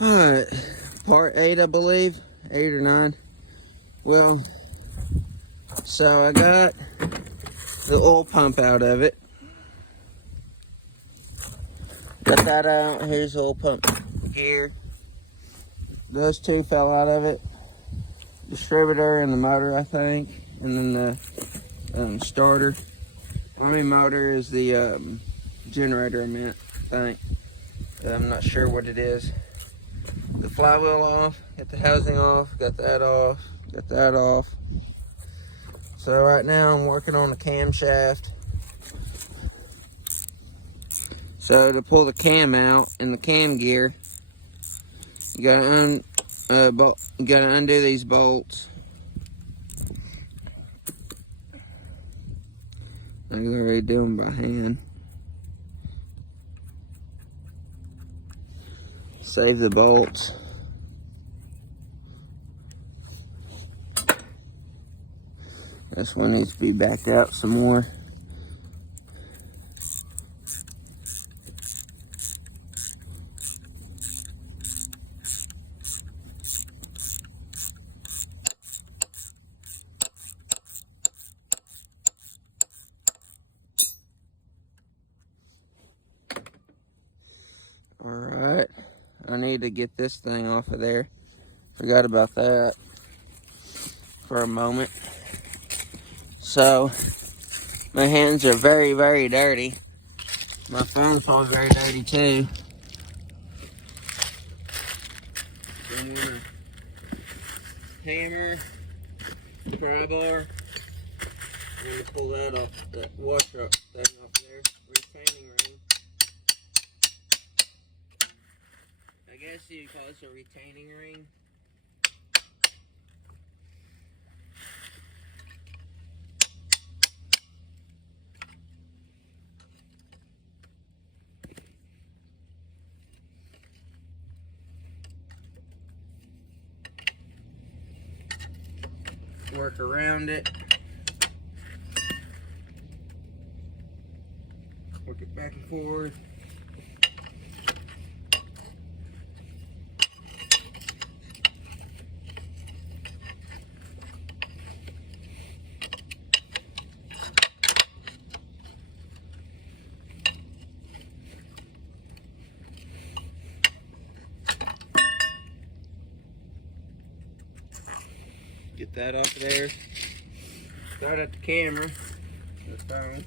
Alright, part 8, I believe. 8 or 9. Well, so I got the oil pump out of it. Got that out. Here's the oil pump gear. Those two fell out of it. Distributor and the motor, I think. And then the starter. Motor is the generator, I meant, I think. I'm not sure what it is. The flywheel off, got the housing off, got that off, got that off. So right now I'm working on the camshaft. So to pull the cam out and the cam gear, you gotta undo these bolts. I can already do them by hand. Save the bolts. This one needs to be backed out some more. Alright, I need to get this thing off of there. Forgot about that for a moment. So, my hands are very, very dirty. My phone's probably very dirty too. Hammer, pry bar. I'm gonna pull that off, that washer thing off there. Retaining ring. I guess you'd call this a retaining ring. Work around it. Work it back and forth. Get that off of there. Start at the camera. The phone.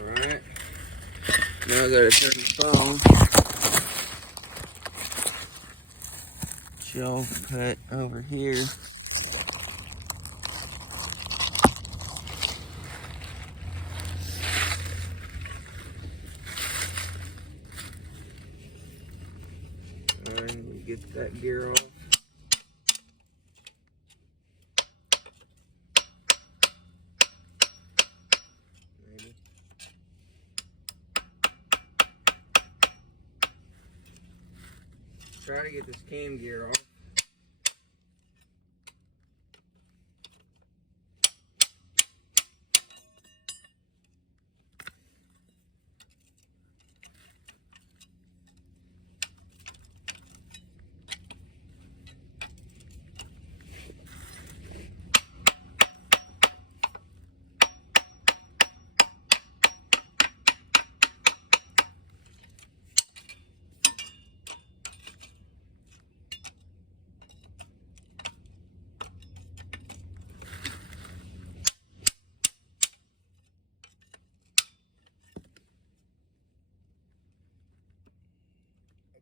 Alright. Now I gotta turn the phone. She'll put over here. And we get that gear off. Maybe. Try to get this cam gear off.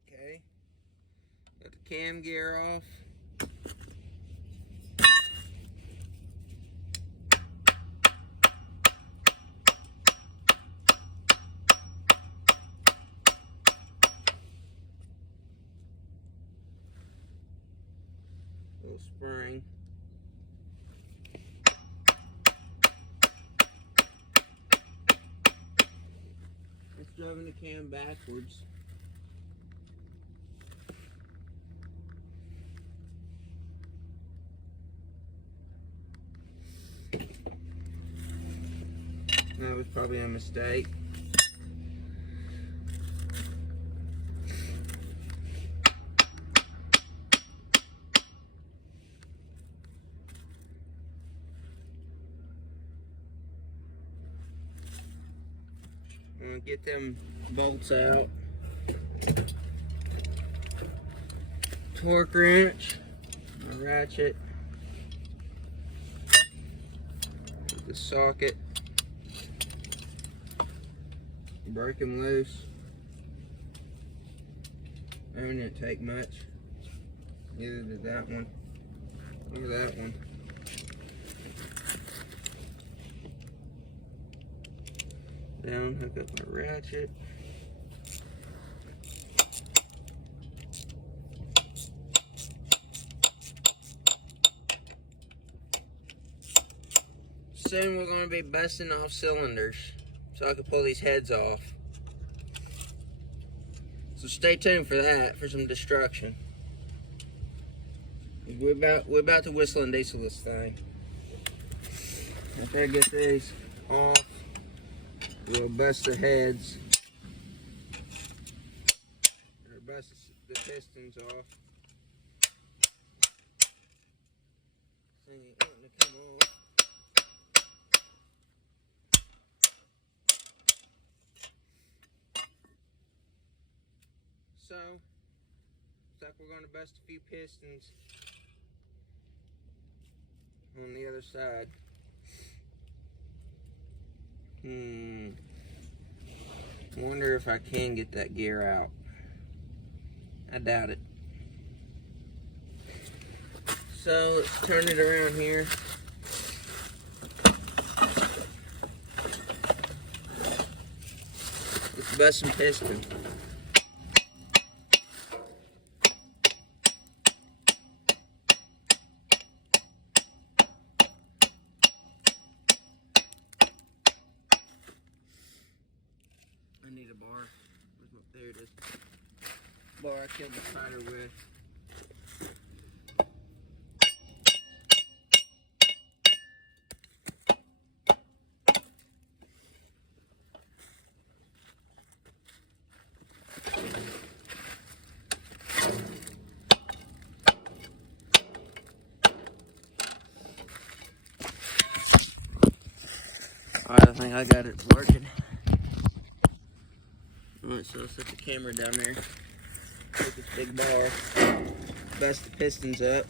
Okay, got the cam gear off. Little spring. shoving the cam backwards. That was probably a mistake. I'm gonna get them bolts out. Torque wrench, a ratchet, the socket, break them loose. That one didn't take much. Neither did that one. Look at that one. Down, hook up my ratchet. Soon we're going to be busting off cylinders so I can pull these heads off. So stay tuned for that, for some destruction. We're about to whistle and diesel this thing. After I get these off, we'll bust the heads. Or bust the pistons off. Thing ain't wanting to come off. So, looks like we're going to bust a few pistons on the other side. Wonder if I can get that gear out. I doubt it. So let's turn it around here. Let's bust some piston. I need a bar. There it is. Bar I killed the spider with. Alright, I think I got it working. Alright, so I'll set the camera down there. Take this big bar, bust the pistons up.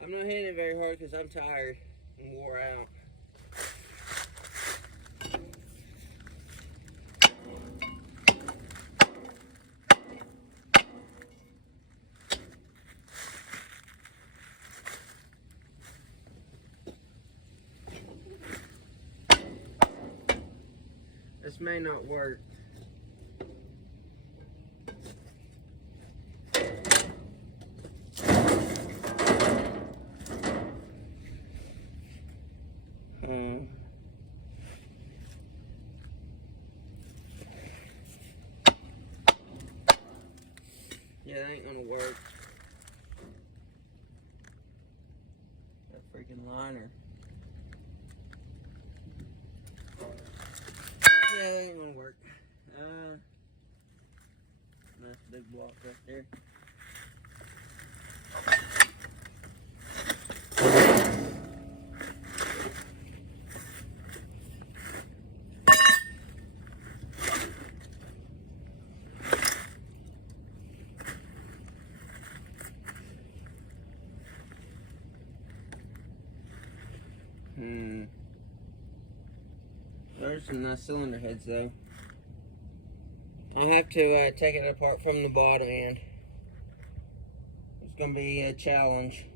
I'm not hitting it very hard because I'm tired and wore out. This may not work. Yeah, that ain't gonna work. That freaking liner. Yeah, that ain't gonna work. Nice big block right there. There's some nice cylinder heads though. I'll have to take it apart from the bottom end. It's gonna be a challenge.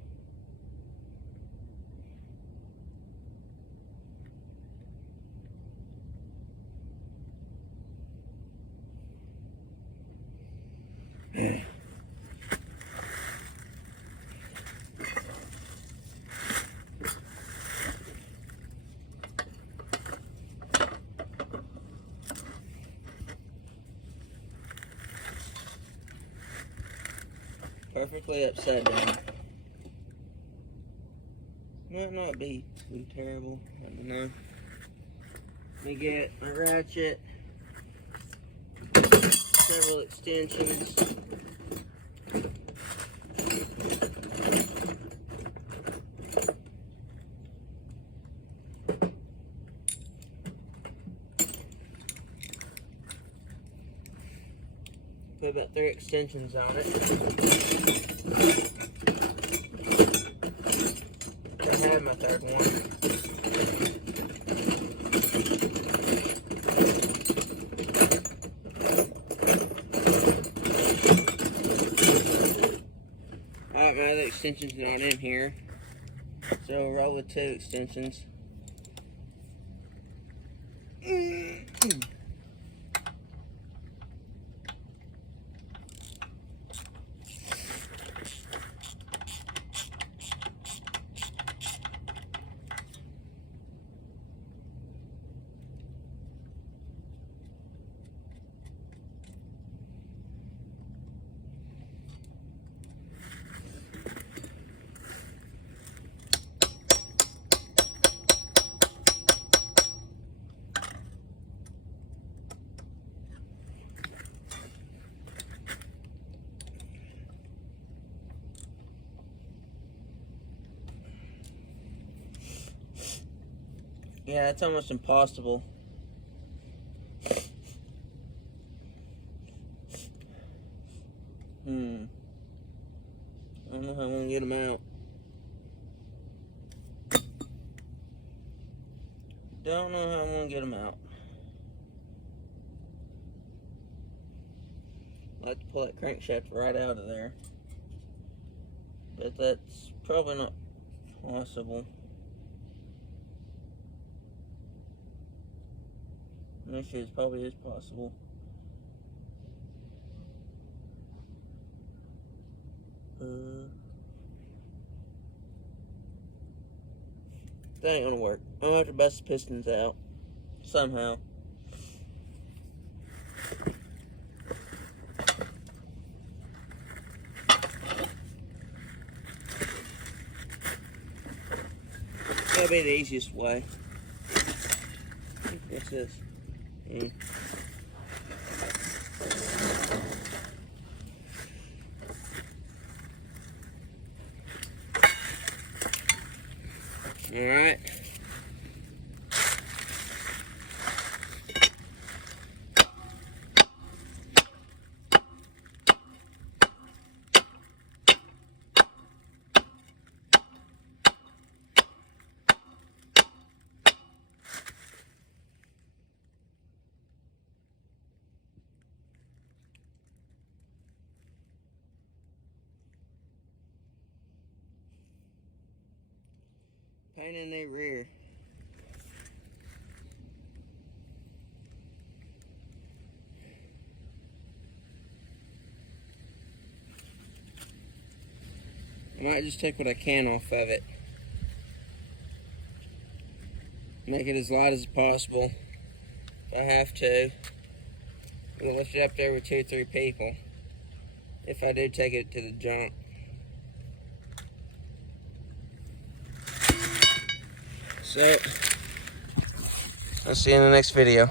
Perfectly upside down. Might not be too terrible. I don't know. Let me get my ratchet. Several extensions. Put about 3 extensions on it. I have my 3rd one. Alright, my other extension's not in here. So we'll roll with 2 extensions. Yeah, it's almost impossible. I don't know how I'm gonna get them out. Don't know how I'm gonna get them out. I'd like to pull that crankshaft right out of there, but that's probably not possible. Actually, it probably is possible. That ain't gonna work. I'm gonna have to bust the pistons out somehow. That'll be the easiest way. What's this? Alright. Pain in the rear. I might just take what I can off of it. Make it as light as possible. If I have to. I'm gonna lift it up there with 2 or 3 people. If I do take it to the jump. So, I'll see you in the next video.